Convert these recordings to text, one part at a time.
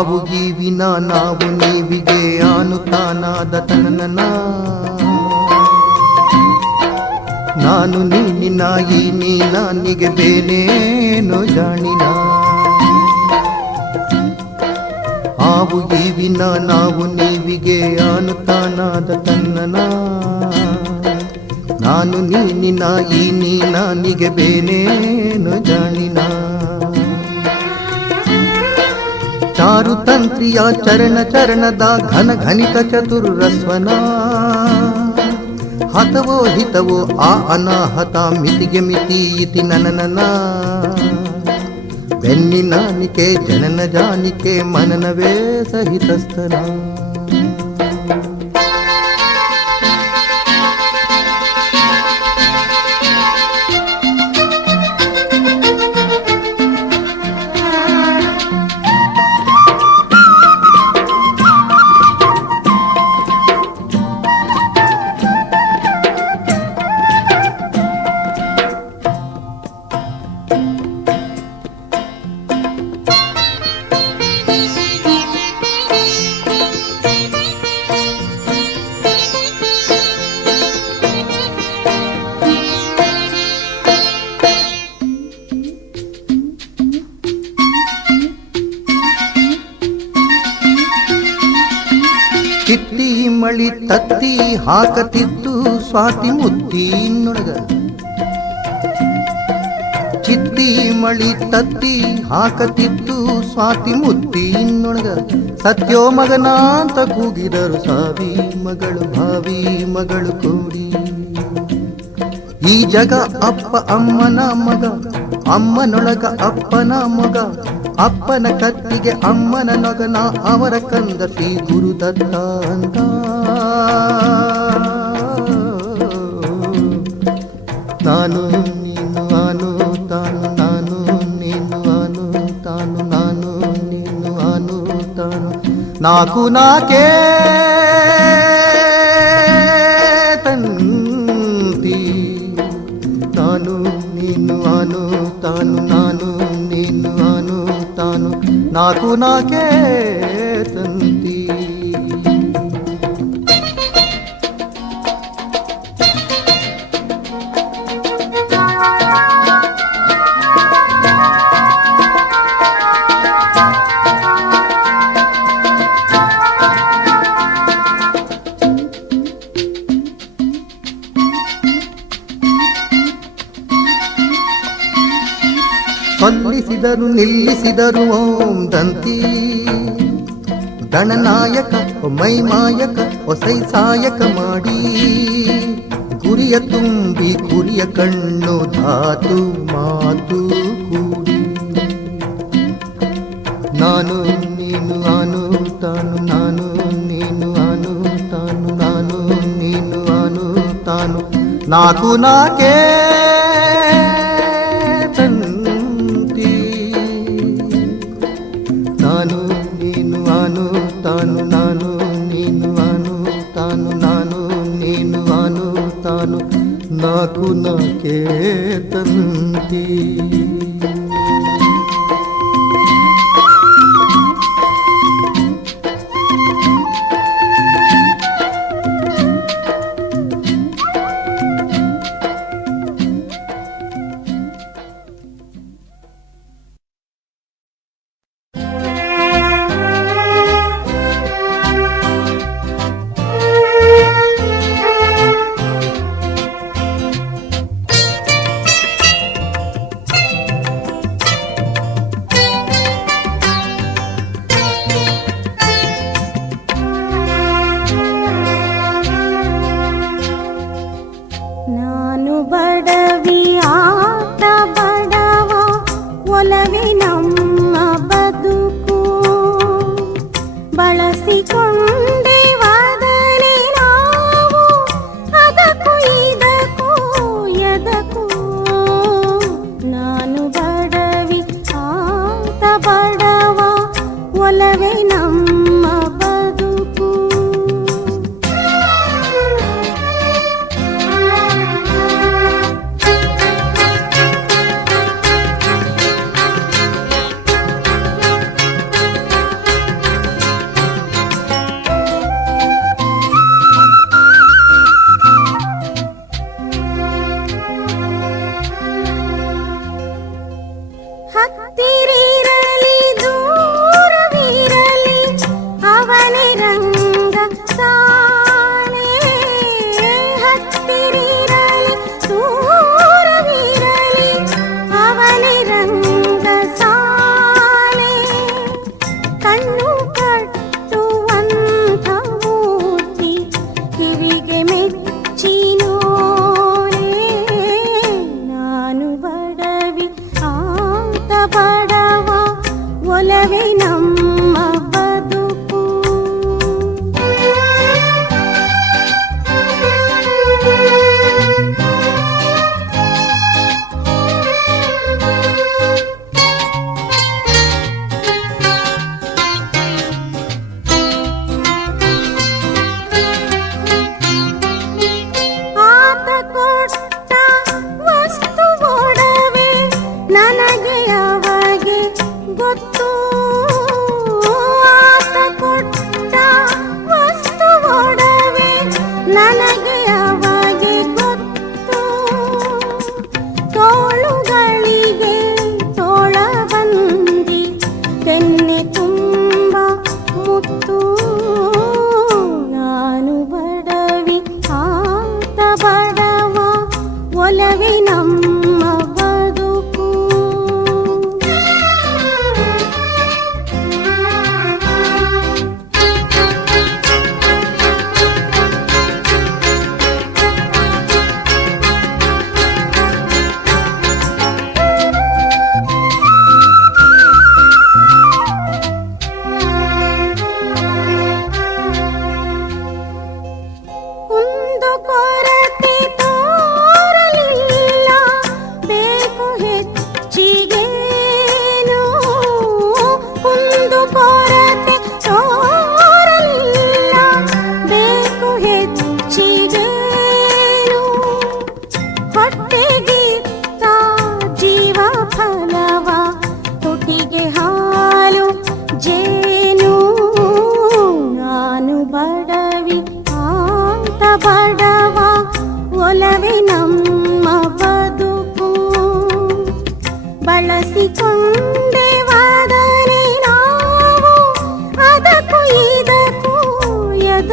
ಆವು ಗೀವಿನ ನಾವು ನೀವಿಗೆ ಆನುತಾನಾದ ತನನ ನಾನು ನೀನಿನ ಈ ನೀನಿಗೆ ಬೇನೇನು ಜಾಣಿನ ಆವು ಗೀವಿನ ನಾವು ನೀವಿಗೆ ಆನುತಾನಾದ ತನ್ನನ ನಾನು ನೀನಿನ ಈ ನೀನಿಗೆ ಬೇನೇನು ಜಾಣಿನ ಚಾರು ತಂತ್ರಿಯ ಚರಣ ಚರಣದ ಘನ ಘನಿತ ಚತುರ್ರಸ್ವನ ಹತವೋ ಹಿತವೋ ಆ ಅನಾಹತ ಮಿತಿಗೆ ಮಿತಿ ಇತಿ ನನನನ ಬೆನ್ನಿನಾನಿಕೆ ಜನನ ಜಾನಿಕೆ ಮನನವೇ ಸಹಿತಸ್ಥನ ಚಿತ್ತಿ ಮಳಿ ತತ್ತಿ ಹಾಕತಿತ್ತು ಸ್ವಾತಿ ಮುತ್ತಿನೊಳಗ ಚಿತ್ತಿ ಮಳಿ ತತ್ತಿ ಹಾಕತಿತ್ತು ಸ್ವಾತಿ ಮುತ್ತಿನೊಳಗ ಸತ್ಯೋ ಮಗನಾಂತ ಕೂಗಿದರು ಸಾವಿ ಮಗಳು ಭಾವಿ ಮಗಳು ಕೂಡಿ ಈ ಜಗ ಅಪ್ಪ ಅಮ್ಮನ ಮಗ ಅಮ್ಮನೊಳಗ ಅಪ್ಪನ ಮಗ ಅಪ್ಪನ ಕತ್ತಿಗೆ ಅಮ್ಮನ ನಗನ ಅವರ ಕಂದ ಶ್ರೀ ಗುರುದತ್ತ ಅಂತ ನಾನು ನೀನು ಅನು ತಾನು ನಾನು ನೀನು ಅನು ತಾನು ನಾನು ನೀನು ಅನು ತಾನು ನಾಕು ನಾಕೇ ತಂತಿ ನಾನು ನೀನು ಅನು ತಾನು ನಾನು ನೀನು ಅನು ತಾನು ನಾಕು ನಾಕೇ ತಂತಿ ಸಲ್ಲಿಸಿದರು ನಿಲ್ಲಿಸಿದರು ಓಂ ದಂತಿ ಗಣನಾಯಕ ಮೈಮಾಯಕ ಹೊಸೈ ಸಾಯಕ ಮಾಡಿ ಗುರಿಯ ತುಂಬಿ ಗುರಿಯ ಕಣ್ಣು ಧಾತು ಮಾತು ಕೂಡಿ ನಾನು ನೀನು ಅನು ತಾನು ನಾನು ನೀನು ಅನು ತಾನು ನಾನು ನೀನು ಅನು ತಾನು ನಾಕು ನಾಕೇ ನಾನು ನೀನು ಅನು ತಾನು ನಾನು ನೀನು ಅನು ತಾನು ನಾನು ನೀನು ಅನು ತಾನು ನಾಕು ನಾಕೇ ತಂತಿ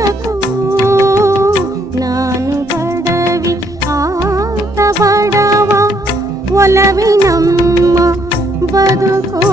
ಬದುಕು ನಾನು ಬಡವಿ ಆತ ಬಡವ ಒಲವಿನಮ್ಮ ಬದುಕು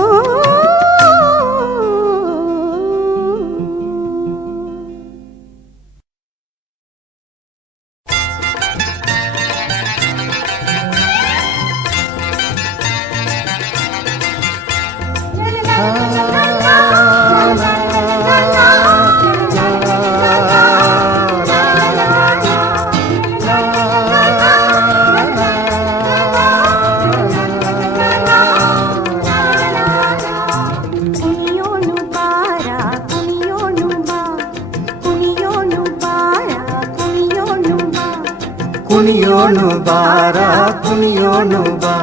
ಕುಣಿಯೋಣು ಬಾರ ಕುಣಿಯೋಣು ಬಾ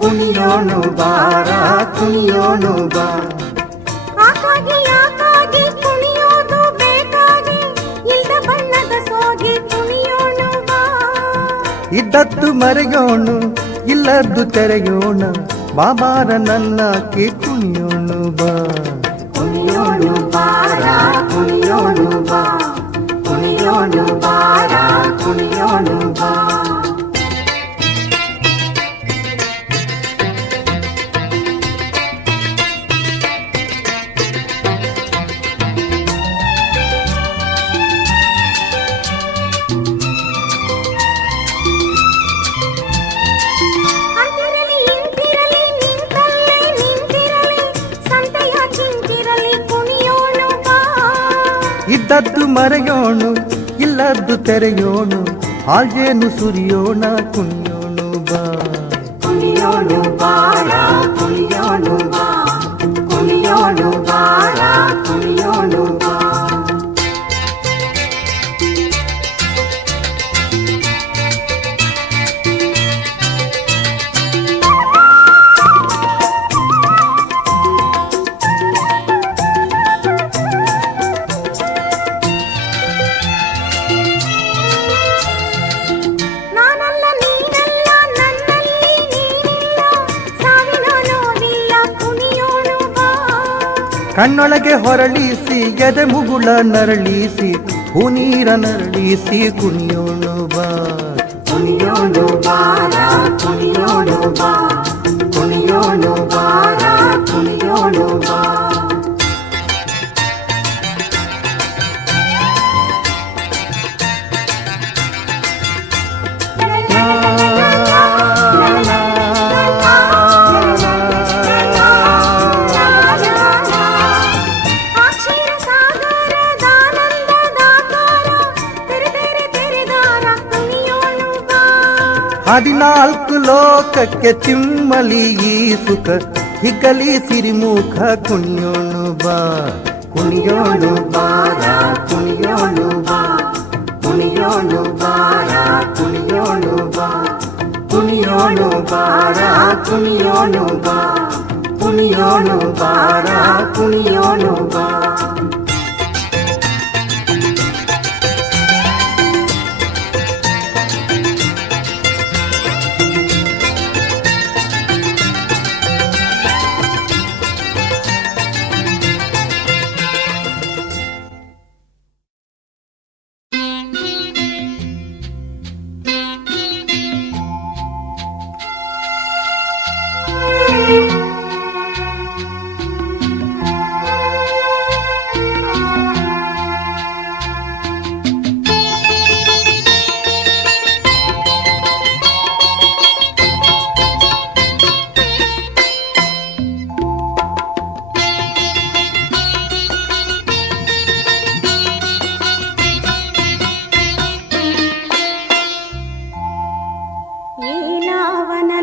ಕುಣಿಯೋಣು ಬಾರ ಕುಣಿಯೋಣು ಬಾ ಆಕಾಗಿ ಕುಣಿಯೋದು ಬೇಕಾಗಿ ಇಲ್ದ ಬಣ್ಣದ ಸೋಗಿ ಕುಣಿಯೋಣು ಬಾ ಇದ್ದದ್ದು ಮರೆಯೋಣು ಇಲ್ಲದ್ದು ತೆರೆಯೋಣ ಬಾಬಾರ ನನ್ನ ಕುಣಿಯೋಣು ಬಾ ಕುಣಿಯೋಣು ಬಾರ ಕುಣಿಯೋಣು ಬಾ ಕುಣಿಯೋಣು ಬಾರ ಕುಣಿಯೋಣು ಬಾ ಇದ್ದದ್ದು ಮರೆಯೋಣು ಇಲ್ಲದ್ದು ತೆರೆಯೋಣು ಹಾಲ್ಜೇನು ಸುರಿಯೋಣ ಕುಣಿಯೋಣು ಬಾ ಕುಣಿಯೋಣು ಬಾರ ಕುಣಿಯೋಣು ಬಾ ಕುಣಿಯೋಣು ಬಾರ ಕುಣಿಯೋಣು ಬಾ ಕಣ್ಣೊಳಗೆ ಹೊರಳಿಸಿ ಎದೆ ಮುಗುಳ ನರಳಿಸಿ ಹೂನೀರ ನರಳಿಸಿ ಕುಣಿಯೋಣು ಬಾ ಕುಣಿಯೋಣು ಬಾರ ಕುಣಿಯೋಣು ಬಾ ಕುಣಿಯೋಣು ಬಾರ ಕುಣಿಯೋಣು ಬಾ ಹದಿನಾಲ್ಕು ಲೋಕಕ್ಕೆ ಚಿಮ್ಮಲಿ ಈ ಸುಖ ಹಿಗ್ಗಲಿ ಸಿರಿಮುಖ ಕುಣಿಯೋಣು ಬಾ ಕುಣಿಯೋಣು ಬಾರ ಕುಣಿಯೋಣು ಬಾ ಕುಣಿಯೋಣು ಬಾರ ಕುಣಿಯೋಣು ಬಾ ಕುಣಿಯೋಣು ಬಾರ ಕುಣಿಯೋಣು ಬಾ ಕುಣಿಯೋಣು ಬಾರ ಕುಣಿಯೋಣು ಬಾ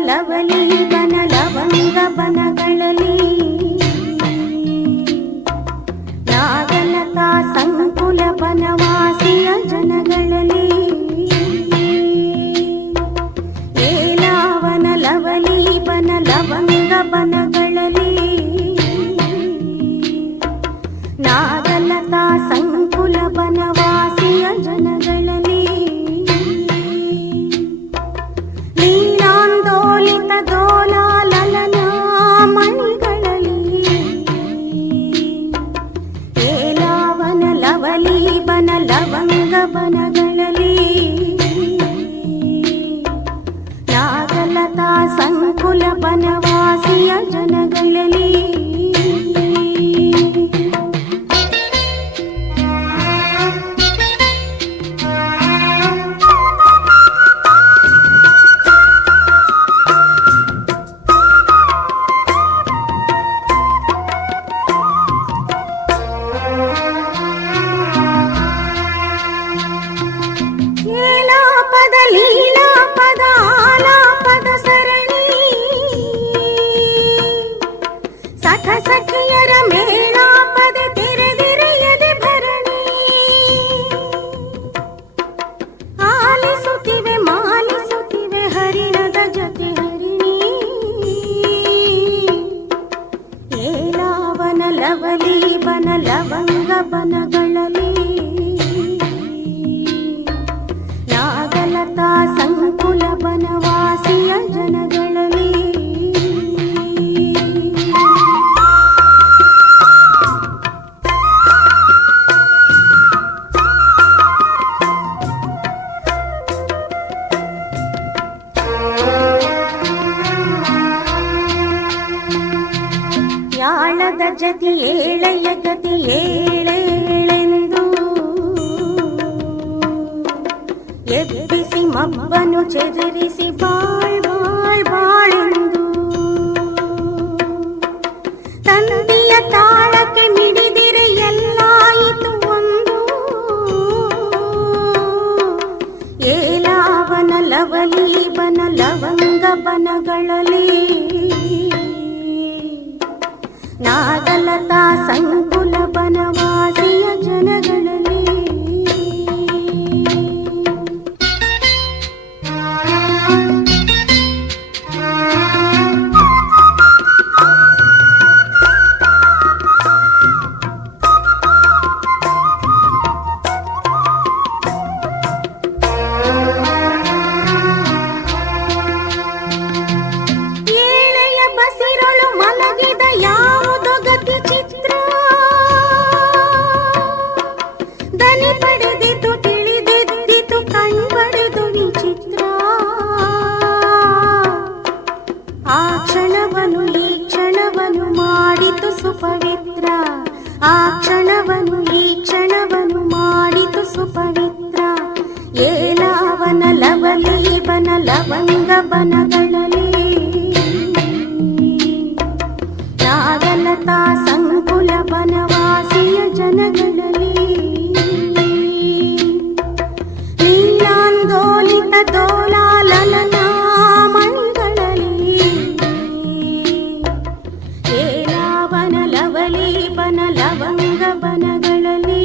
ಲವಲಿ ಬನ ಲವಂಗ ಬನಗಳಲ್ಲಿ ನಾಗಲತಾ ಸಂಕುಲ ಬನವಾಸಿಯ ಜನಗಳಲ್ಲಿ ಏಲಾವನ ಲವಲಿ ಬನ ಲವಂಗ ಬನಗಳಲ್ಲಿ ನಾಗಲತಾ ಸಂಕುಲ ಬನವಾಸಿಯ ಜನಗಳಲ್ಲಿ ನೀಲಾಂದೋಲಿತ ದೋಲಾಲನ ಮಣಿಗ ಲೀಲಾ ಪದ ಆಲಾಪದ ಸರಣಿ ಸಖ ಸಖಿಯರ ಮೇಳಾಪದ ತೆರೆದಿರೆಯದೆ ಭರಣಿ ಆಲಿಸುತ್ತಿವೆ ಮಾಲಿಸುತ್ತಿವೆ ಹರಿಣದ ಜೊತೆ ಹರಿಣಿ ಏಲಾವನ ಲವಲಿ ಬನ ಲವಂಗ ಬನಗಳಲ್ಲಿ ನಾಗಲತಾ ಸಂಕುಲ ಬನವಾಸಿಯ ಜನಗಳಲ್ಲಿ ಯಾಳದ ಜತಿ ಏಳೆಯ ಗತಿ ಏಳೆಂದು ಎಬ್ಬಿಸಿ ಮಬ್ಬನು ಚೆದರಿಸಿ ಬಾಳ್ ಬಾಳ್ ಬಾಳೆಂದು ತಂದಿಯ ತಾಳಕ್ಕೆ ಮಿಡಿದಿರೆ ಎಲ್ಲಾಯಿತು ಒಂದು ಏಲಾವನ ಲವಲಿ ಬನ ಲವಂಗ ಬನಗಳಲ್ಲಿ ನಾಗಲತಾ ಸಂಕುಲ ಬನವಾಸಿಯ ಜನಗಳಲ್ಲಿ ಏಳೆಯ ಬಸಿರೊಳು ಮಲಗಿದ ಯಾವುದೋ ಗತಿ ಚಿತ್ರ ದನಿ ಪಡೆದಿತು ತಿಳಿದೆದ್ದಿತು ಕಣ್ಪಡೆದು ವಿಚಿತ್ರ ಆ ಕ್ಷಣವನು ಈ ಕ್ಷಣವನು ಮಾಡಿತು ಸುಪವಿತ್ರ ಆ ಕ್ಷಣವನು ಈ ಕ್ಷಣವನು ಮಾಡಿತು ಸುಪವಿತ್ರ ಏಲಾವನ ಲವಲಿ ಬನ ಲವಂಗ ಬನಗಳಲ್ಲಿ ನಾಗಲತಾ ಸಂಕುಲ ಬನವಾಸಿಯ ಜನಗಳಲ್ಲಿ ನೀಲಾಂದೋಲಿತ ದೋಲಾಲನ ಮಣಿಗಳಲ್ಲಿ ಏಲಾವನ ಲವಲಿ ಬನ ಲವಂಗ ಬನಗಳಲ್ಲಿ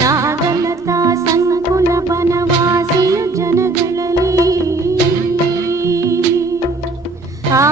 ನಾಗಲತಾ ಸಂಕುಲ ಬನವಾಸಿಯ ಜನಗಳಲ್ಲಿ ಆ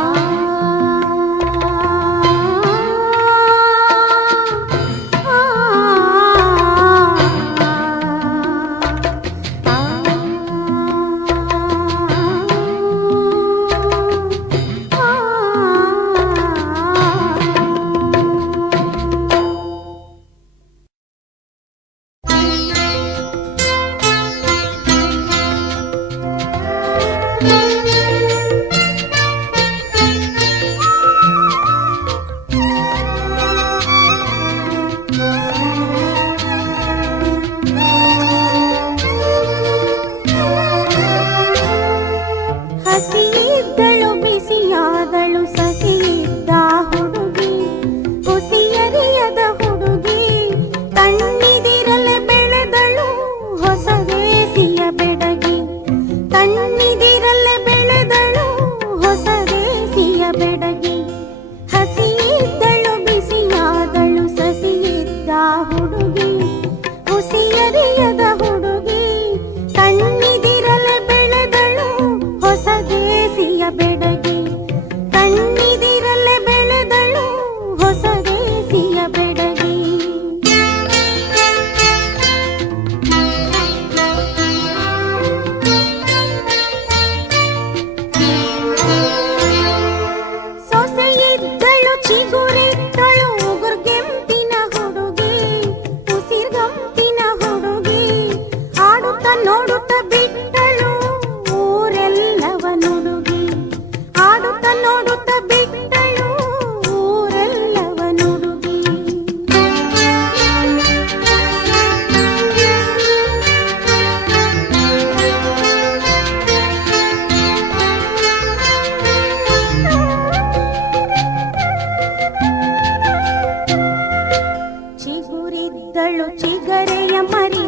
ಹಸಿಯಿದ್ದಳು ಬಿಸಿಯಾದಳು ಸಸಿಯಿದ್ದ ಹುಡುಗಿ ಹುಸಿಯರಿಯದ ಹುಡುಗಿ ತಣ್ಣಿದಿರಲೆ ಬೆಳೆದಳು ಹೊಸ ದೇಸಿಯ ಬೆಡಗಿ ತಣ್ಣಿದಿರಲೆ ಬೆಳೆದಳು ಹೊಸ ದೇಸಿಯ ಬೆಡಗಿ ಹಸಿಯಿದ್ದಳು ಬಿಸಿಯಾದಳು ಸಸಿಯಿದ್ದ ಹುಡುಗಿ ಹುಸಿಯರಿಯದ ಹುಡುಗಿ ತಣ್ಣಿದಿರಲೆ ಬೆಳೆದಳು ಹೊಸ ದೇಸಿಯ ಬೆಡಗಿ ತಣ್ಣಿದಿರಲೆ ಬೆಳೆದಳು ಹೊಸ ದೇಸಿಯ ಬೆಡಗಿ ಸೊಸೆಯಿದ್ದಳು ಚಿಗುರಿದ್ದಳು ಉಗುರ್ಗೆಂಪಿನ ಹುಡುಗಿ ಉಸಿರ್ಗಂಪಿನ ಹುಡುಗಿ ಆಡುತ್ತ ನೋಡುತ್ತ ಬಿಟ್ಟಳು ಊರೆಲ್ಲವ ನುಡುಗಿ ಆಡುತ್ತ ನೋಡುತ್ತ ಬಿಟ್ಟಳು ಊರೆಲ್ಲವ ನುಡುಗಿ ಚಿಗುರಿದ್ದಳು ಚಿಗರೆಯ ಮರಿ